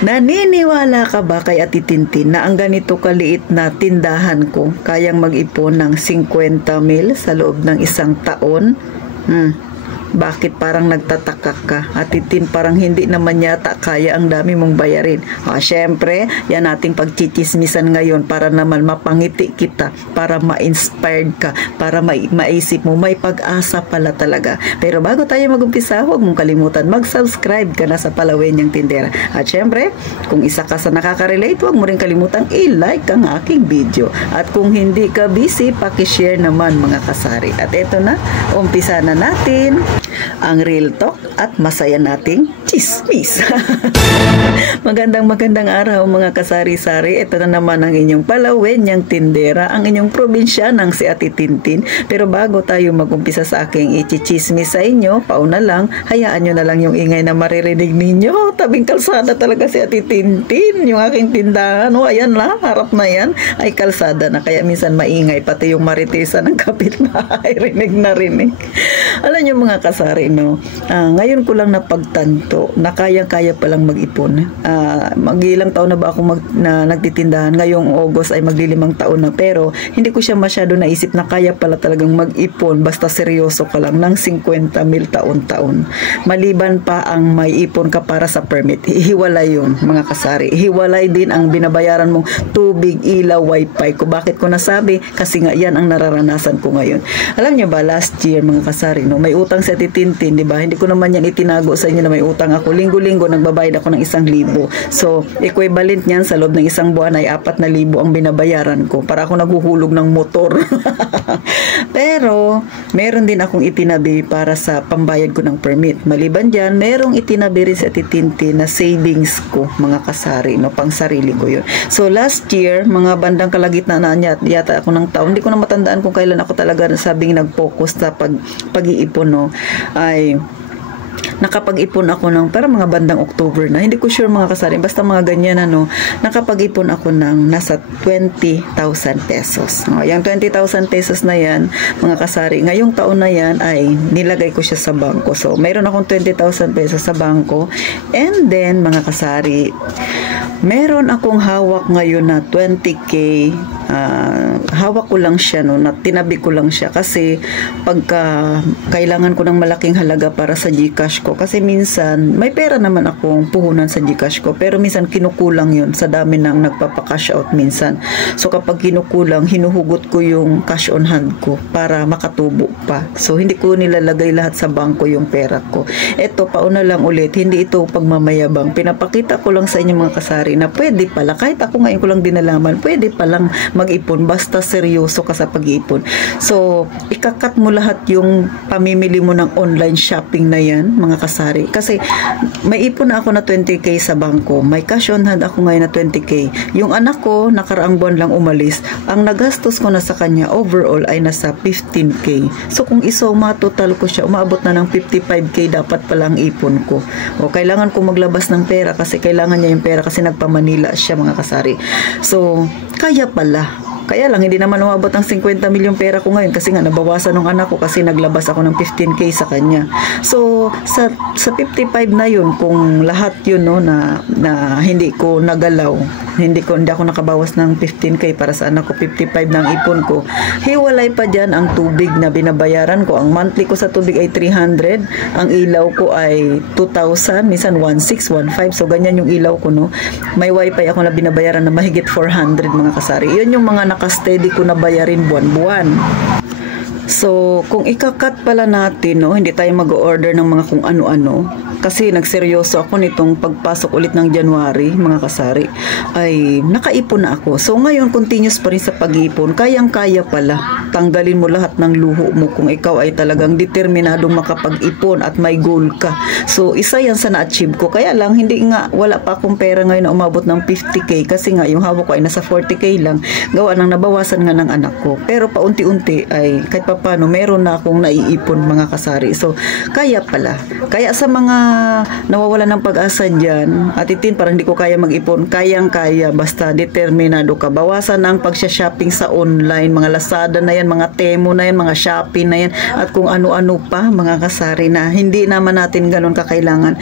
Naniniwala ka ba kay Ate Tintin na ang ganito kaliit na tindahan ko kayang mag-ipon ng 50 mil sa loob ng isang taon? Bakit parang nagtataka ka? Ate Tin, parang hindi naman yata kaya ang dami mong bayarin. Syempre, yan ating pagchichismisan ngayon para naman mapangiti kita, para ma-inspired ka, para maisip mo, may pag-asa pala talaga. Pero bago tayo mag-umpisa, huwag mong kalimutan, mag-subscribe ka na sa Palawenyang Tindera. At syempre, kung isa ka sa nakaka-relate, huwag mo rin kalimutang i-like ang aking video. At kung hindi ka busy, pakishare naman mga kasari. At eto na, umpisa na natin ang real talk at masaya nating chismis. Magandang araw mga kasari-sari. Ito na naman ang inyong Palawenyang Tindera, ang inyong probinsya ng si Ate Tintin. Pero bago tayo mag-umpisa sa aking ichichismis sa inyo, pauna lang, hayaan nyo na lang yung ingay na maririnig ninyo. Tabing kalsada talaga si Ate Tintin, yung aking tindahan. Ayan na, harap na yan, ay kalsada na. Kaya minsan maingay, pati yung maritisa ng kapitbahay, rinig na rinig. Alam nyo mga kasari, ngayon ko lang napagtanto na kaya-kaya palang mag-ipon. Mag-ilang taon na ba ako nagtitindahan? Ngayong August ay maglilimang taon na, pero hindi ko siya masyado naisip na kaya pala talagang mag-ipon basta seryoso ka lang ng 50 mil taon-taon. Maliban pa ang may ipon ka para sa permit. Hiwalay yun mga kasari. Hiwalay din ang binabayaran mong tubig, ilaw, wifi ko. Bakit ko nasabi? Kasi nga yan ang nararanasan ko ngayon. Alam niyo ba, last year mga kasari, may utang sa Ate Tintin, di ba? Hindi ko naman yan itinago sa inyo na may utang ako. Linggo-linggo nagbabayad ako ng 1,000. So, equivalent niyan sa loob ng isang buwan ay 4,000 ang binabayaran ko. Para ako naghuhulog ng motor. Pero, meron din akong itinabi para sa pambayad ko ng permit. Maliban dyan, merong itinabi rin sa Ate Tintin na savings ko, mga kasari, pang sarili ko yun. So, last year, mga bandang kalagitnaan yata ako ng taon, hindi ko na matandaan kung kailan ako talaga sabing nag-focus sa pag-iipon, ay nakapag-ipon ako ng para mga bandang October na, hindi ko sure mga kasari, basta mga ganyan nakapag-ipon ako ng nasa 20,000 pesos. Yung 20,000 pesos na yan mga kasari, ngayong taon na yan ay nilagay ko siya sa bangko. So mayroon akong 20,000 pesos sa bangko, and then mga kasari, meron akong hawak ngayon na 20k. Hawak ko lang siya, na tinabi ko lang siya kasi pagka kailangan ko ng malaking halaga para sa GCash ko, kasi minsan may pera naman akong puhunan sa GCash ko, pero minsan kinukulang yun sa dami ng nagpapa-cash out minsan. So kapag kinukulang, hinuhugot ko yung cash on hand ko para makatubo pa. So hindi ko nilalagay lahat sa bangko yung pera ko. Eto, pauna lang ulit, hindi ito pagmamayabang. Pinapakita ko lang sa inyo mga kasari na pwede pala, kahit ako ngayon ko lang dinalaman, pwede palang mag-ipon basta seryoso ka sa pag-ipon. So, ikakat mo lahat yung pamimili mo ng online shopping na yan, mga kasari. Kasi, may ipon na ako na 20k sa bangko. May cash on hand ako ngayon na 20k. Yung anak ko, nakaraang buwan lang umalis. Ang nagastos ko na sa kanya, overall, ay nasa 15k. So, kung isoma, total ko siya, umaabot na ng 55k dapat pala ang ipon ko. O, kailangan ko maglabas ng pera kasi kailangan niya yung pera kasi nagpa-Manila siya, mga kasari. So, kaya pala. Kaya lang, hindi naman umabot ang 50 milyong pera ko ngayon kasi nga nabawasan ng anak ko kasi naglabas ako ng 15k sa kanya. So, sa 55 na yun, kung lahat yun na hindi ko nagalaw, hindi ako nakabawas ng 15k para sa anak ko, 55 na ang ipon ko. Hiwalay pa dyan ang tubig na binabayaran ko. Ang monthly ko sa tubig ay 300, ang ilaw ko ay 2,000, minsan 1,600, 1,500. So, ganyan yung ilaw ko, May wifi ako na binabayaran na mahigit 400, mga kasari. Yun yung mga naka-steady ko na bayarin buwan-buwan. So, kung ikakat pala natin, hindi tayo mag-order ng mga kung ano-ano. Kasi nagseryoso ako nitong pagpasok ulit ng January, mga kasari, ay nakaipon na ako. So, ngayon, continuous pa rin sa pag-ipon. Kayang-kaya pala. Tanggalin mo lahat ng luho mo kung ikaw ay talagang determinadong makapag-ipon at may goal ka. So, isa yan sa na-achieve ko. Kaya lang, hindi nga, wala pa akong pera ngayon na umabot ng 50k. Kasi nga, yung hawak ko ay nasa 40k lang. Gawa nang nabawasan nga ng anak ko. Pero paunti-unti ay kahit pa paano, meron na akong naiipon, mga kasari. So, kaya pala. Kaya sa mga nawawala ng pag-asa dyan, Ate Tin, parang hindi ko kaya mag-ipon, kayang-kaya, basta determinado ka. Bawasan ang pagsha-shopping sa online, mga Lazada na yan, mga Temu na yan, mga Shopee na yan, at kung ano-ano pa, mga kasari na hindi naman natin ganun kakailangan.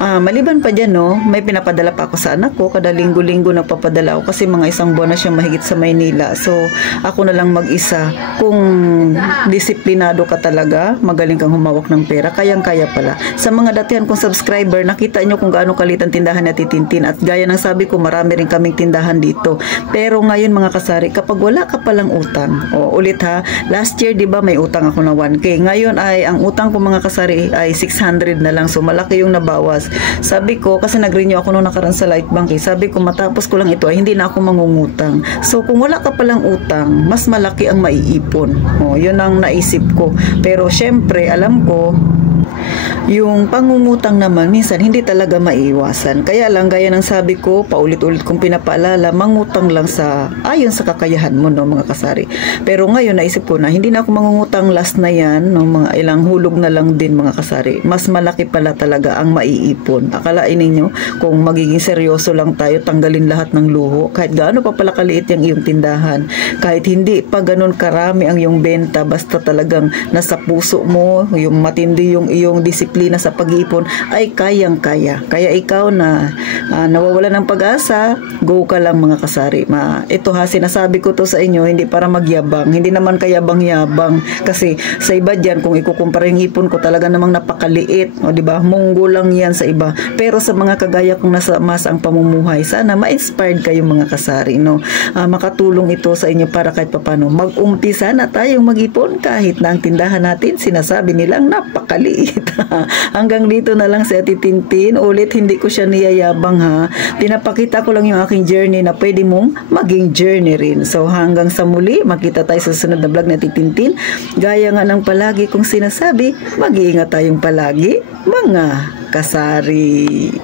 Maliban pa dyan, no, may pinapadala pa ako sa anak ko, kada linggo-linggo nagpapadala ako kasi mga isang buwan na siya mahigit sa Maynila. So, ako na lang mag-isa. Kung disiplinado ka talaga, magaling kang humawak ng pera, kayang-kaya pala. Sa mga datihan kong subscriber, nakita nyo kung gaano kalit ang tindahan ni Tintin, at gaya ng sabi ko, marami rin kaming tindahan dito. Pero ngayon mga kasari, kapag wala ka palang utang, ulit ha, last year di ba may utang ako na 1K, ngayon ay ang utang ko mga kasari ay 600 na lang, so malaki yung nabawas. Sabi ko, kasi nag-renew ako nung nakaraan sa Light Bank, sabi ko matapos ko lang ito ay hindi na ako mangungutang. So kung wala ka palang utang, mas malaki ang maiipon. Yun ang naisip ko. Pero syempre, alam ko, yung pangungutang naman, minsan hindi talaga maiiwasan. Kaya lang, gaya ng sabi ko, paulit-ulit kong pinapaalala, mangutang lang sa ayon sa kakayahan mo, no, mga kasari. Pero ngayon, naisip ko na, hindi na ako mangungutang last na yan, no, mga ilang hulog na lang din, mga kasari. Mas malaki pala talaga ang maiipon. Akalain ninyo, kung magiging seryoso lang tayo, tanggalin lahat ng luho, kahit gaano pa pala kaliit yung iyong tindahan, kahit hindi pa ganun karami ang iyong benta, basta talagang nasa puso mo, yung matindi yung iyong disiplina sa pag-iipon, ay kayang-kaya. Kaya ikaw na nawawala ng pag-asa, go ka lang mga kasari. Ito ha, sinasabi ko to sa inyo, hindi para magyabang, hindi naman kayabang-yabang, kasi sa iba dyan, kung ikukumpara yung ipon ko, talaga namang napakaliit, o diba, munggo lang yan sa iba. Pero sa mga kagaya kong nasa mas ang pamumuhay, sana ma-inspired kayo mga kasari, no? Makatulong ito sa inyo para kahit papano mag-umpisa na tayong mag-ipon, kahit na ang tindahan natin sinasabi nilang napakaliit. Hanggang dito na lang si Ate Tintin. Ulit, hindi ko siya niyayabang ha. Pinapakita ko lang yung aking journey na pwede mong maging journey rin. So hanggang sa muli, makita tayo sa susunod na vlog ni Ate Tintin. Gaya nga ng palagi kong sinasabi, mag-iingat tayong palagi, mga kasari.